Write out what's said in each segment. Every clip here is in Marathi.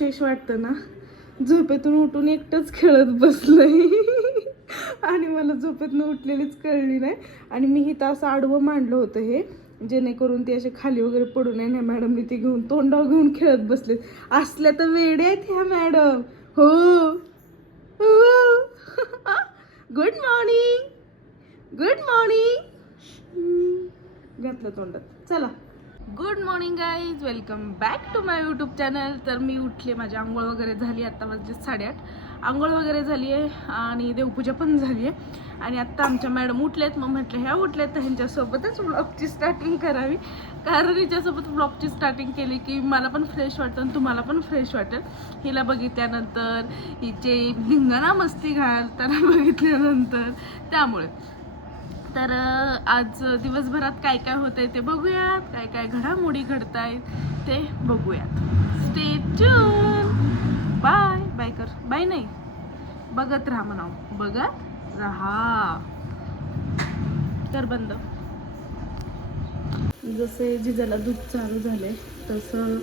विशेष वाटतं ना झोपेतून उठून एकटंच खेळत बसलंय. आणि मला झोपेतून उठलेलीच कळली नाही. आणि मी इथं असं आडवं मांडलं होतं हे जेणेकरून ते असे खाली वगैरे पडू नये. ह्या मॅडमनी ती घेऊन तोंडावर घेऊन खेळत बसले. असल्या तर वेडे आहेत ह्या मॅडम. हो. गुड मॉर्निंग गुड मॉर्निंग घातलं तोंडात. चला. Good morning guys welcome back to my YouTube channel तर मी उठले माझी आंघोळ वगैरे झाली आत्ता वाजले साडेआठ. आंघोळ वगैरे झाली आहे आणि देवपूजा पण झाली आहे आणि आत्ता आमच्या मॅडम उठल्यात मग म्हटलं ह्या उठल्यात तर ह्यांच्यासोबतच ब्लॉगची स्टार्टिंग करावी. कारण हिच्यासोबत ब्लॉगची स्टार्टिंग केली की मला पण फ्रेश वाटतं आणि तुम्हाला पण फ्रेश वाटेल. हिला बघितल्यानंतर हिचे धिंगाणा मस्ती घालताना बघितल्यानंतर त्यामुळे. तर आज दिवसभरात काय काय होतंय ते बघूयात. काय काय घडामोडी घडत आहेत ते बघूयात. स्टे ट्यून बाय बाय कर. बाय नाही. बघत राहा म्हणाव. बघत राहा. तर बंद. जसे जिजाला दूध चालू झाले तसं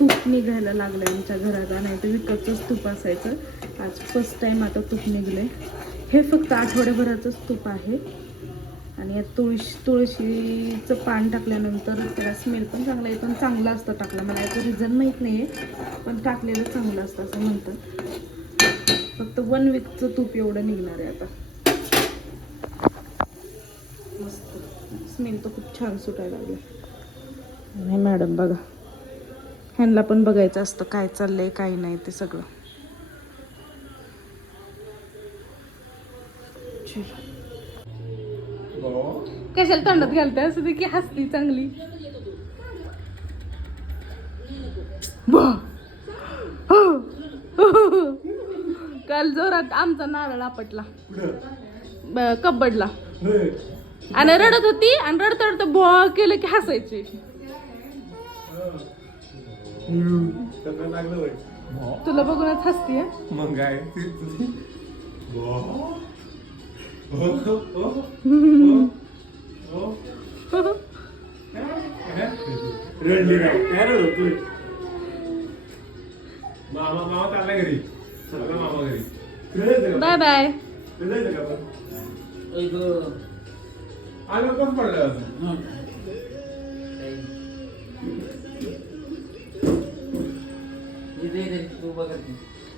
तूप निघायला लागलं आमच्या घरात नाही तर विकतचंच तूप असायचं. आज फर्स्ट टाईम आता तूप निघले हे फक्त आठवड्याभराचंच तूप आहे. आणि यात तुळशी तुळशीचं पान टाकल्यानंतर त्याला स्मेल पण चांगला येतो आणि चांगलं असतं टाकलं. मला याचं रिझन माहीत नाही आहे पण टाकलेलं चांगलं असतं असं म्हणतात. फक्त वन वीकचं तूप एवढं निघणार आहे आता. मस्त. स्मेल तर खूप छान सुटायला लागलं. नाही मॅडम बघा. ह्यांना पण बघायचं असतं काय चाललंय काय नाही ते सगळं. कशाला तोंडात घालते असं दे की हसली चांगली. काल जोरात आमचा नारळ आपटला. कब्बडला. आणि रडत होती आणि रडत रडत बॉ केलं की हसायची. तुला बघूनच हसती मग काय? काय काय रडत होती मामा मामा चालला घरी. चला मामा घरी. का? Bye bye. फिरायचं का आपण? आलं पडलं अजून?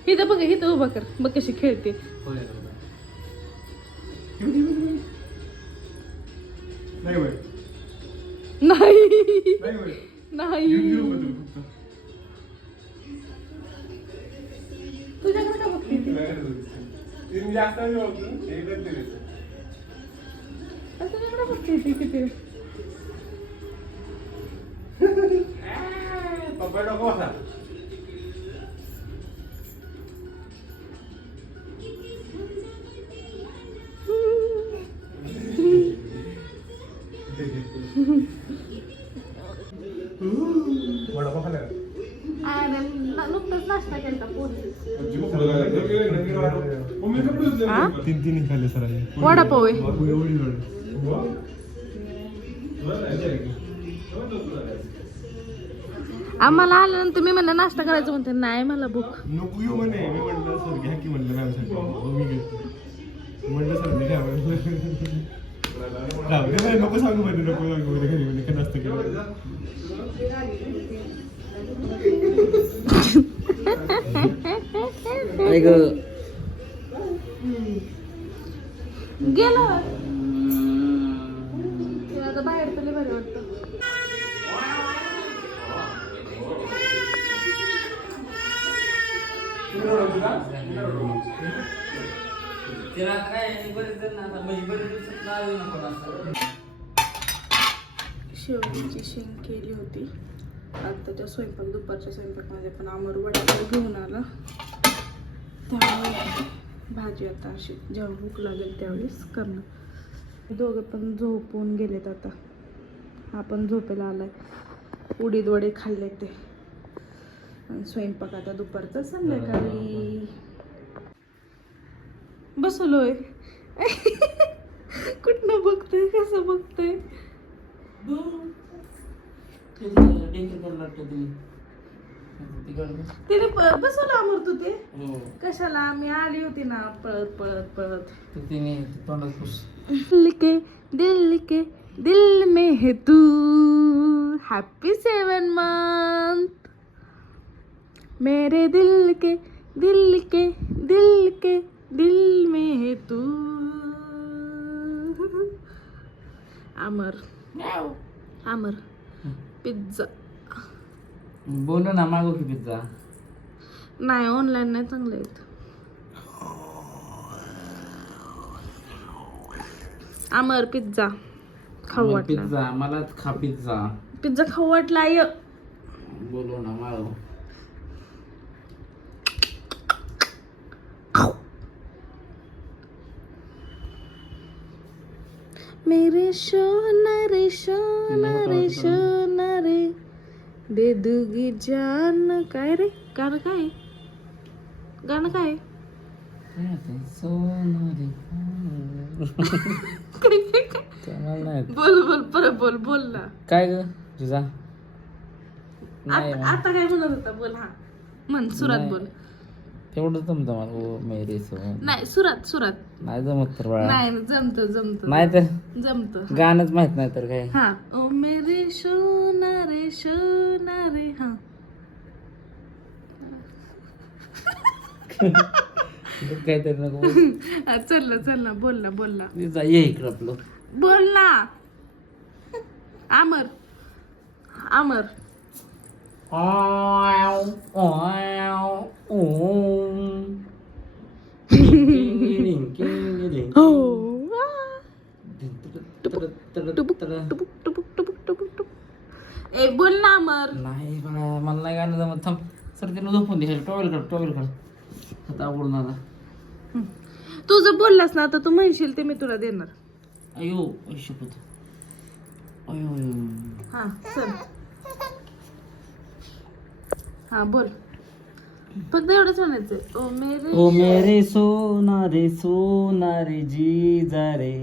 इथं बघ इथं उभा कर. बघ कशी खेळते. नाही होय. घेऊ का तू फक्त? तुझ्याकडे का बघते ती? तिने जास्त नाही ओळखलं, एकच दिली. तुझ्याकडे बघते ती किती पप्पा डोकं हा? तीन तीन खाल्ले सर वडापाव आहे. आम्हाला आल्यानंतर मी म्हणलं नाश्ता करायचं म्हणते. नाही मला भूक. नको घेऊ म्हणे. मी म्हटलं सर घ्या की म्हटलं मॅमसाठी मग मी घेतो. म्हटलं सर मी घ्या. म्हणलं दे बाई, नको सांगू म्हणे नको सांगू म्हणे. घरी म्हणे का नसतं केलं गेलं बाहेर तरी बरं वाटतं? त्याला काय बरेच जण आता म्हणजे बरेच दिवसात नाव येऊ नको असं शेवटीची शेंग केली होती आत्ताच्या स्वयंपाक दुपारच्या स्वयंपाकमध्ये पण आमर वडापाव घेऊन आला त्यामुळे भाजी आता अशी जेव्हा भूक लागेल त्यावेळेस करणार दोघं पण झोपून गेलेत आता. हा पण झोपेला आलाय. उडीद वडे खाल्ले ते. आणि स्वयंपाक आता दुपारचा संध्याकाळी बसलोय. कुठनं बघतोय? कसं बघतोय टेन्शन करायला लागतं तुम्ही तिकडं तिने बसवलं अमर तू. ते हो. कशाला? मी आली होती ना पळत पळत पळत. तिने दिल के दिल के दिल में है तू. हैप्पी सेवन मंथ मेरे दिल के दिल के दिल के दिल में है तू. अमर. अमर. पिझ्झा. बोलू ना मागू की पिझ्झा नाही ऑनलाईन नाही चांगले आहेत. अमर पिझ्झा खाऊ वाटला. पिझ्झा मला खा पिझ्झा पिझ्झा खाऊ वाटला आय बोलू ना मागू. मेरे सोना रे सोना रे सोना रे दे दूगी जान. काय रे? गाणं काय? आहे? गाणं काय? आहे? नाही बोल बोल परत बोल बोल ना. काय ग? तुझा? नाही आता आता काय म्हणत होता? बोल हा. म्हण सुरात नाही. बोल. तेवढं जमतं मला. ओ मेरे सोन नाही सुरात सुरात. नाही जमत तर बाळा. नाही जमत जमत. नाही तर जमत. गाणंच माहीत नाही तर काय. हा. ओ मेरे सोना रे सोना रे हा. काहीतरी नको बोलू. हा, चल ना चल ना बोल ना बोल ना. पिझ्झा ये इकडं आपलं. बोल ना. अमर अमर ए बोल ना अमर. नाही बाळा मला नाही गाणं जमत. थांब सर तिला झोपून दे. टॉवेल काढ टॉवेल काढ आता आवडून आला. तू जर बोललास ना तर तू म्हणशील ते मी तुला देणार. अयो शपथ अयो अयो. हा चल. हा बोल. फक्त एवढंच म्हणायचं ओ मेरे ओ मेरे सोना रे सोना रे जी जा रे.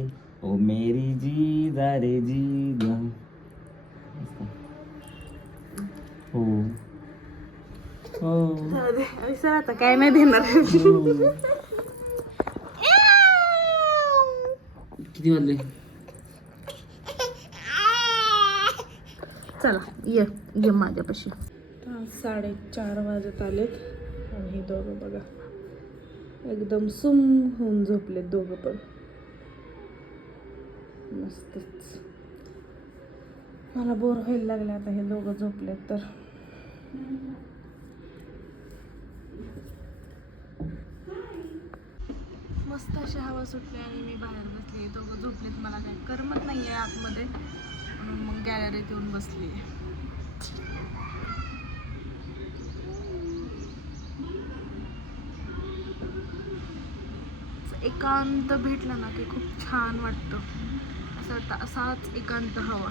ओ मेरी जी जा रे जी जा. हो. हो. जाऊ दे, विसर आता काय नाही देणार. किती वाजले? चला ये ये माझ्यापाशी. साडेचार वाजत आलेत. आणि हे दोघं बघा. एकदम सुम होऊन झोपलेत दोघं पण. मस्तच. मला बोर व्हायला लागले आता हे दोघं झोपलेत तर. मस्त अशी हवा सुटली आणि मी बाहेर बसली. दोघं झोपलेत. मला काही करमत नाही आहे आतमध्ये. म्हणून मग गॅलरीत येऊन बसली एकांत भेटला ना की खूप छान वाटतं. असं वाटतं असाच एकांत हवा.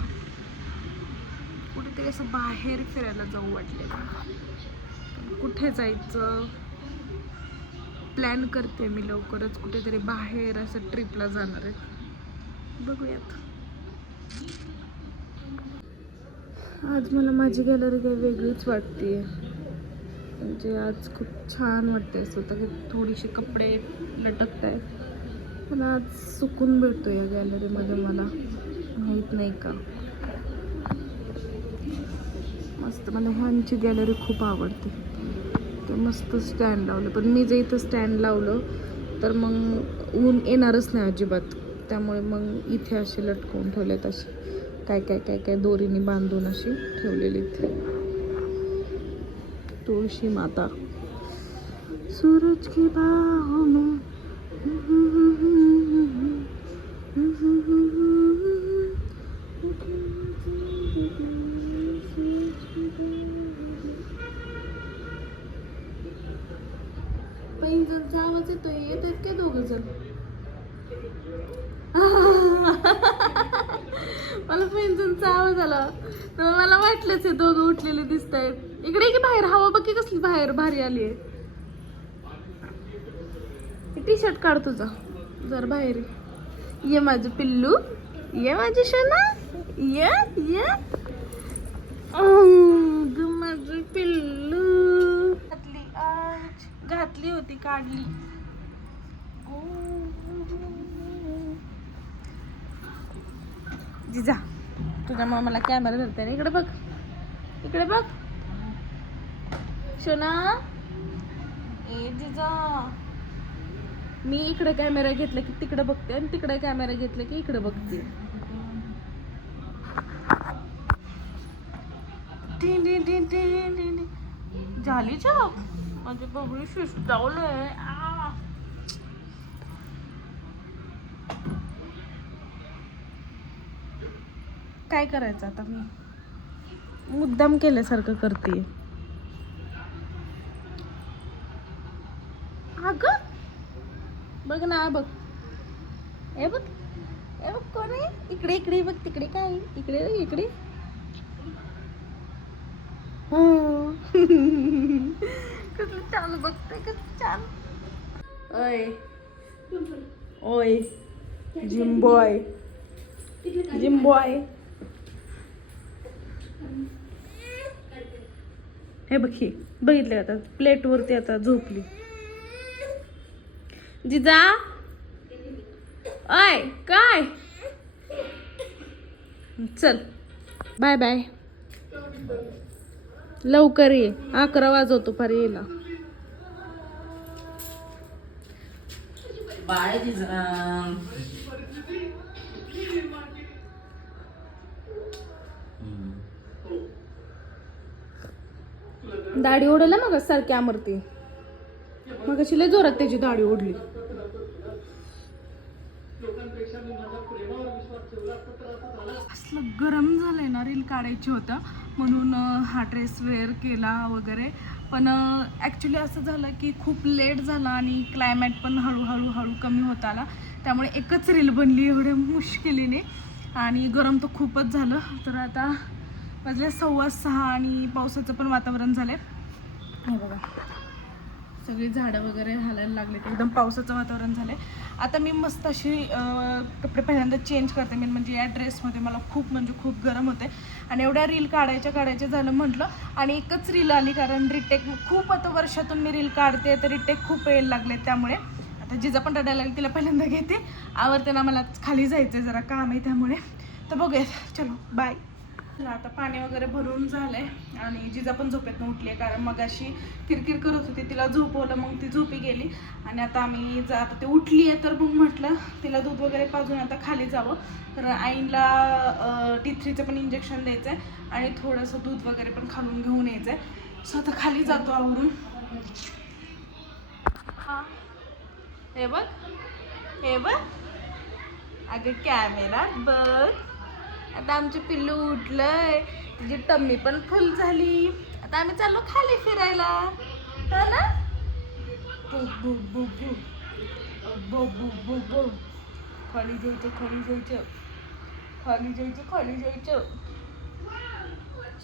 कुठेतरी असं बाहेर फिरायला जाऊ वाटलेलं. कुठे जायचं? प्लॅन करते मी लवकरच. कुठेतरी बाहेर असं ट्रिपला जाणार आहे. बघूयात. आज मला माझी गॅलरी काही वेगळीच वाटते म्हणजे आज खूप छान वाटते स्वतः की थोडीशी कपडे लटकत आहेत पण आज सुकून भेटतो या गॅलरीमध्ये मला. माहीत नाही का? मस्त. मला ह्यांची गॅलरी खूप आवडते. ते मस्त स्टँड लावलं. पण मी जे इथं स्टँड लावलं तर मग ऊन येणारच नाही अजिबात. त्यामुळे मग इथे असे लटकवून ठेवलेत असे काय काय काय काय दोरीने बांधून अशी ठेवलेली इथे. तुळशी माता. सूरज की बाहों में पैंजणचा आवाज येतोय. येत आहेत काय दोघ जण? मला पैंजणचा आवाज आला तर मला वाटलंच हे दोघं उठलेले दिसत आहेत इकडे की बाहेर. हवा की कसली बाहेर भारी आली आहे. टी शर्ट काढ तुझा. जर बाहेर ये. माझं पिल्लू. ये माझी शना. ये ये. अं, ग माझं पिल्लू. घातली. होती काढली. जिजा तुझ्या मला कॅमेरा धरते ना. इकडे बघ. इकडे बघ. शोना ए जिजा मी इकडे कॅमेरा घेतला की तिकडे बघते आणि तिकडे कॅमेरा घेतला की इकडे बघते. झाली चॉक माझी बबडी शिस्तावलंय आ. काय करायचं आता मी? मुद्दाम केल्यासारखं करते अग बघ ना बघ. हे बघ हे बघ कोण आहे? इकडे इकडे बघ तिकडे काय इकडे इकडे. हो. कसलं छान बघते कसं छान. ओय. ओय. जिम्बॉय. जिम्बॉय. हे बघ हे. बघितलं आता. प्लेटवरती आता झोपली. जिजा? आय काय? चल. Bye bye. लवकर ये. अकरा वाजवतो फार येला. जरा दाढी ओढला मग सारखी आमरती. मग अशी लय जोरात त्याची दाढी ओढली. असलं गरम झालंय ना रील काढायची होतं. म्हणून हा ड्रेस वेअर केला वगैरे. पण ॲक्च्युली असं झालं की खूप लेट झाला आणि क्लायमॅट पण हळूहळू हळू कमी होत आला. त्यामुळे एकच रील बनली एवढ्या मुश्किलीने. आणि गरम तर खूपच झालं. तर आता वाजले सव्वा सहा आणि पावसाचं पण वातावरण झालं हे बघा. सगळी झाडं वगैरे हालायला लागले एकदम पावसाचं वातावरण झालंय. आता मी मस्त अशी कपडे पहिल्यांदा चेंज करते. मी म्हणजे या ड्रेसमध्ये मला खूप म्हणजे खूप गरम होते. आणि एवढ्या रील काढायच्या काढायच्या झालं म्हटलं आणि एकच रील आली कारण रिटेक खूप आता वर्षातून मी रील काढते तर रिटेक खूप वेळ लागले त्यामुळे. आता जिजा पण रडायला लागली तिला पहिल्यांदा घेते. आवडते ना मला खाली जायचं जरा काम आहे त्यामुळे. तर बघूया चलो बाय तर आता पाणी वगैरे भरून झालंय आणि जिजा पण झोपेत उठली आहे कारण मग अशी किरकिर करत होती तिला झोपवलं मग ती झोपी गेली. आणि आता आम्ही जा आता ते उठली आहे तर मग म्हटलं तिला दूध वगैरे पाजून आता खाली जावं. तर आईला टी थ्रीचं पण इंजेक्शन द्यायचं आहे आणि थोडंसं दूध वगैरे पण खालून घेऊन यायचं आहे सो आता खाली जातो आवरून. हां. हे बघ. हे बघ. अगं कॅमेरात बघ आता आमचे पिल्लू उठलंय. तिची टम्मी पण फुल झाली. आता आम्ही चाललो खाली फिरायला. हा ना? बु. बु, बु, बु, बु. खाली जायचं खाली जायचं. खाली जायचं खाली जायचं.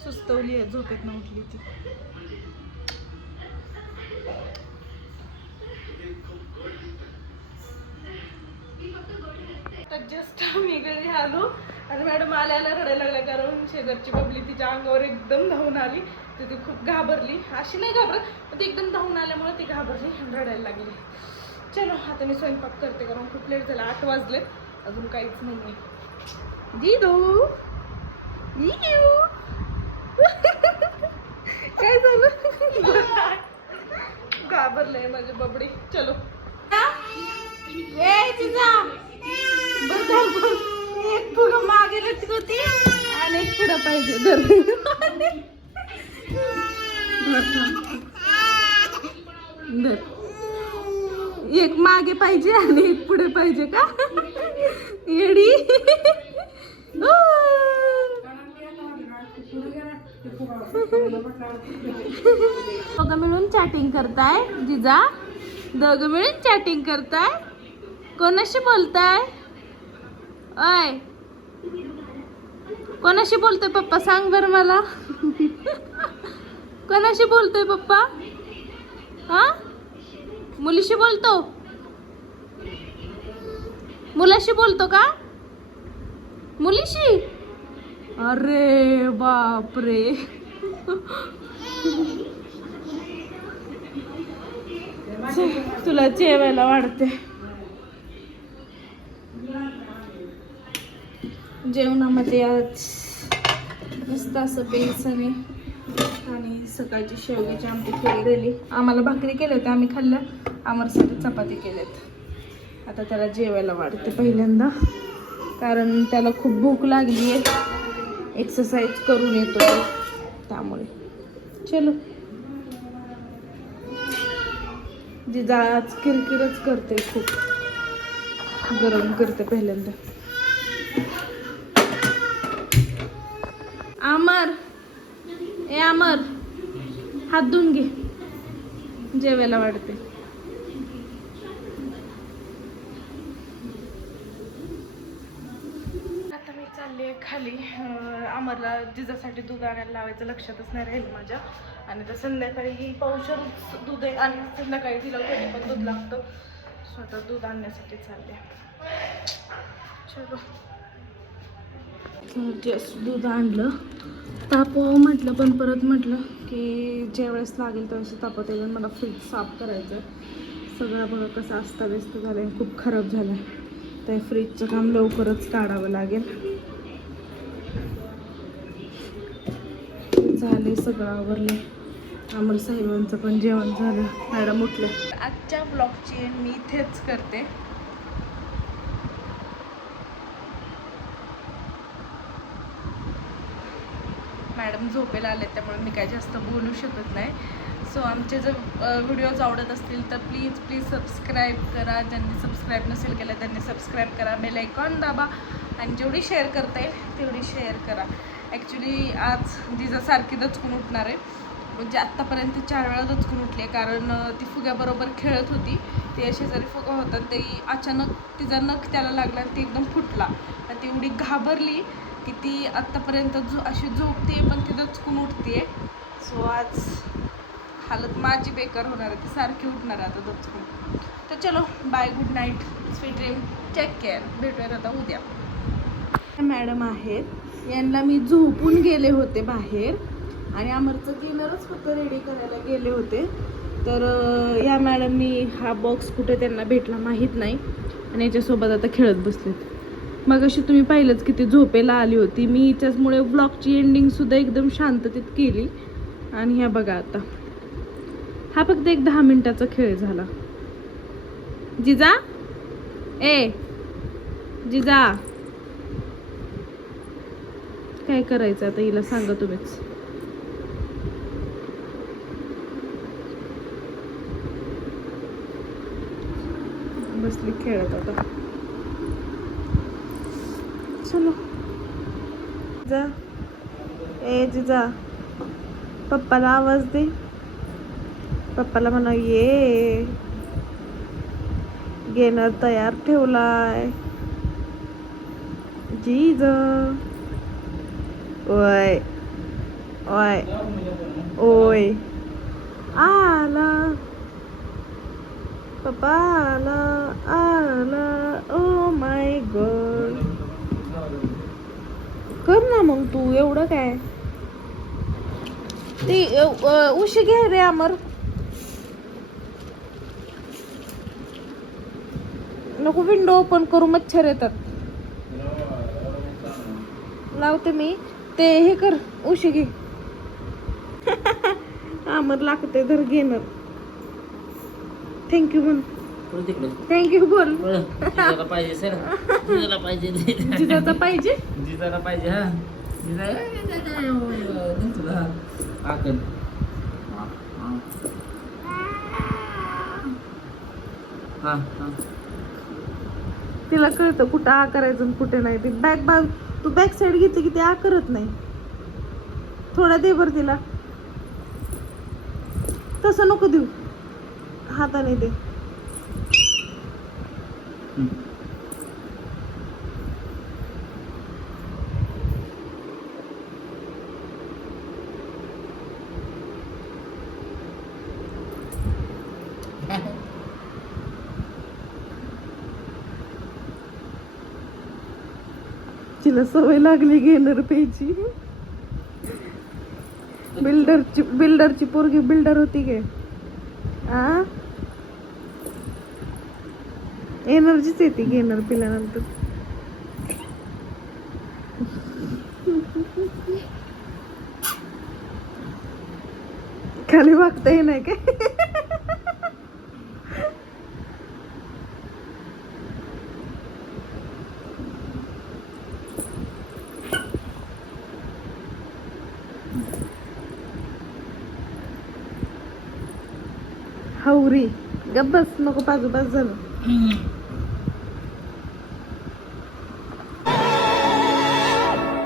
सुस्तवली आहे झोपेत न उठली ती. आता जस्ट आम्ही घरी आलो. आणि मॅडम आल्याला रडायला लागल्या कारण शेजारची बबली तिच्या अंगावर एकदम धावून आली. तर ती खूप घाबरली. अशी नाही घाबरत पण ती एकदम धावून आल्यामुळे ती घाबरली आणि रडायला लागली. चलो आता मी स्वयंपाक करते कारण खूप लेट झाला. आठ वाजलेत. अजून काहीच नाही आहे दिदू! येऊ काय झालं? घाबरलंय माझी बबडी. चलो. ए तिचा बदल एक पुढं मागे लटक होती आणि एक पुढं पाहिजे धर. एक मागे पाहिजे आणि एक पुढे पाहिजे का? येडी. दोघं मिळून चॅटिंग करताय जिजा. दोघं मिळून चॅटिंग करताय. कोणाशी बोलताय? अय कोणाशी बोलतोय पप्पा? सांग बरं मला. कोणाशी बोलतोय पप्पा? हा? मुलीशी बोलतो? मुलाशी बोलतो का? मुलीशी? अरे बापरे. तुला जेवायला वाढते. जेवणामध्ये आज मस्त असं बेसन आहे आणि सकाळची शेवग्याची आमटी केलेली आम्हाला भाकरी केल्या होत्या आम्ही खाल्ल्या. आमरसाठी चपाती केल्यात. आता त्याला जेवायला वाढते पहिल्यांदा. कारण त्याला खूप भूक लागली आहे. एक्सरसाइज करून येतो त्यामुळे. चलो. जिजा आज किरकिरच करते खूप. गरम करते पहिल्यांदा. अमर ए अमर हात धुवून घे. जेवायला वाढते. आता मी चालली आहे खाली. अमरला जिजासाठी दूध आणायला लावायचं लक्षातच नाही राहील माझ्या. आणि तर संध्याकाळी ही पावशर दूध आहे आणि संध्याकाळी तिला कधी पण दूध लागतं. स्वतः दूध आणण्यासाठी चालले चलो. जस्ट दूध आणलं. तापवावं म्हटलं पण परत म्हटलं की ज्यावेळेस लागेल त्यावेळेस तापवता येईल. मला फ्रीज साफ करायचं आहे. सगळं बघा कसं अस्ताव्यस्त झालं आहे खूप खराब झालं आहे त्या फ्रीजचं काम लवकरच काढावं लागेल. झाले सगळं आवरले. अमर साहेबांचं पण जेवण झालं. मॅडम उठलं. आजच्या ब्लॉगची मी इथेच करते. मॅडम झोपेला आले त्यामुळे मी काय जास्त बोलू शकत नाही. सो आमचे जर व्हिडिओज आवडत असतील तर प्लीज प्लीज सबस्क्राईब करा. ज्यांनी सबस्क्राईब नसेल केलं त्यांनी सबस्क्राईब करा. बेल आयकॉन दाबा आणि जेवढी शेअर करता येईल तेवढी शेअर करा. ॲक्च्युली आज जिजासारखी दचकून उठणार आहे. म्हणजे आत्तापर्यंत चार वेळा दचकून उठली आहे कारण ती फुग्याबरोबर खेळत होती. ते शेजारी जरी फुगा होता ते अचानक तिचा नख त्याला लागला आणि ती एकदम फुटला. तेवढी ती एवढी घाबरली की ती आत्तापर्यंत झो अशी झोपते पण ती दचकून उठते. सो आज हालत माझी बेकार होणार आहे. ती सारखी उठणार आहे आता दचकून तर चलो bye good night sweet dream take care भेटूयात आता उद्या. मॅडम आहेत. यांना मी झोपून गेले होते बाहेर. आणि अमरचं किनरच फक्त रेडी करायला गेले होते. तर या ह्या मॅडमनी हा बॉक्स कुठे त्यांना भेटला माहीत नाही. आणि याच्यासोबत आता खेळत बसलेत. मग अशी तुम्ही पाहिलंच की ती झोपेला आली होती. मी हिच्याचमुळे ब्लॉगची एंडिंगसुद्धा एकदम शांततेत केली. आणि ह्या बघा आता. हा फक्त एक दहा मिनिटाचा खेळ झाला. जिजा? ए! जिजा! काय करायचं आता हिला सांगा तुम्हीच. बसली खेळत आता. चलो जा. ए जिजा पप्पाला आवाज दे. पप्पाला म्हणा ये. गेनर तयार ठेवलाय. जीज ओय. ओय. ओय. आला. पप्पा आला. आला ओ माय गॉड कर ना मग तू एवढं काय? ती उशी घे रे अमर. नको विंडो ओपन करू मच्छर येतात. लावते मी. ते हे कर उशी घे. अमर लागते धर घेणार थँक्यू म्हण तिकडे थँक्यू बोल. बरं, जिजाला पाहिजे सर जिजाला पाहिजे. जिजाचा पाहिजे? जिजाला पाहिजे हा. जिजा तुला. आकल हा, हा. तिला कळतं कुठं आ करायचं कुठे नाही. ती बॅक बाग तू बॅक साईड घेतली की ते आ करत नाही. थोडा दे बर तिला. तसं नको देऊ. हाताने दे. तिला सवय लागली घेणार प्यायची. बिल्डरची बिल्डरची पोरगी बिल्डर होती गे आ? एनर्जीच येते घेणार पिल्यानंतर. खाली वागता येणार काय? हवरी. गप बस नको पाजू झालं. झालं